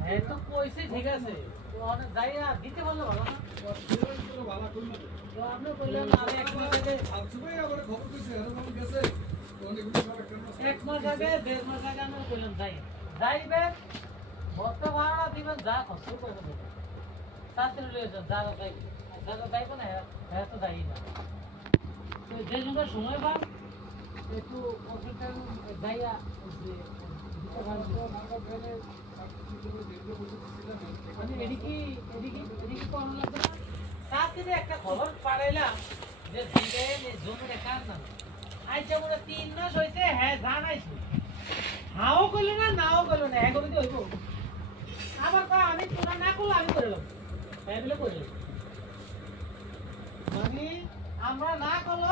হ্যাঁ তো কইছে ঠিক আছে যাই না দিতে বললে ভালো না আপনি বললেন আমি এক মাস আগে এক মাস আগে 1.5 মাস আগে আমি বললাম যাইবেন ভর্তা ভাড়া দিবেন যা খরচ করে দেবেন তাড়াতাড়ি লয়ে যান যারা যাইবে না হ্যাঁ তো যাই না যে যুগে সময় পান একটু যাইয়া একটা খবর পাঠাইলাম যে জমিটা কার নাম আইসা মনে 3 মাস হয়েছে হ্যাঁ জানাইছি হাও করলো না নাও করলো না এখন কি হইব আবার আমি তোরা না করলে আমি করে নেবো হ্যাঁ বলে করে মানে আমরা না করলো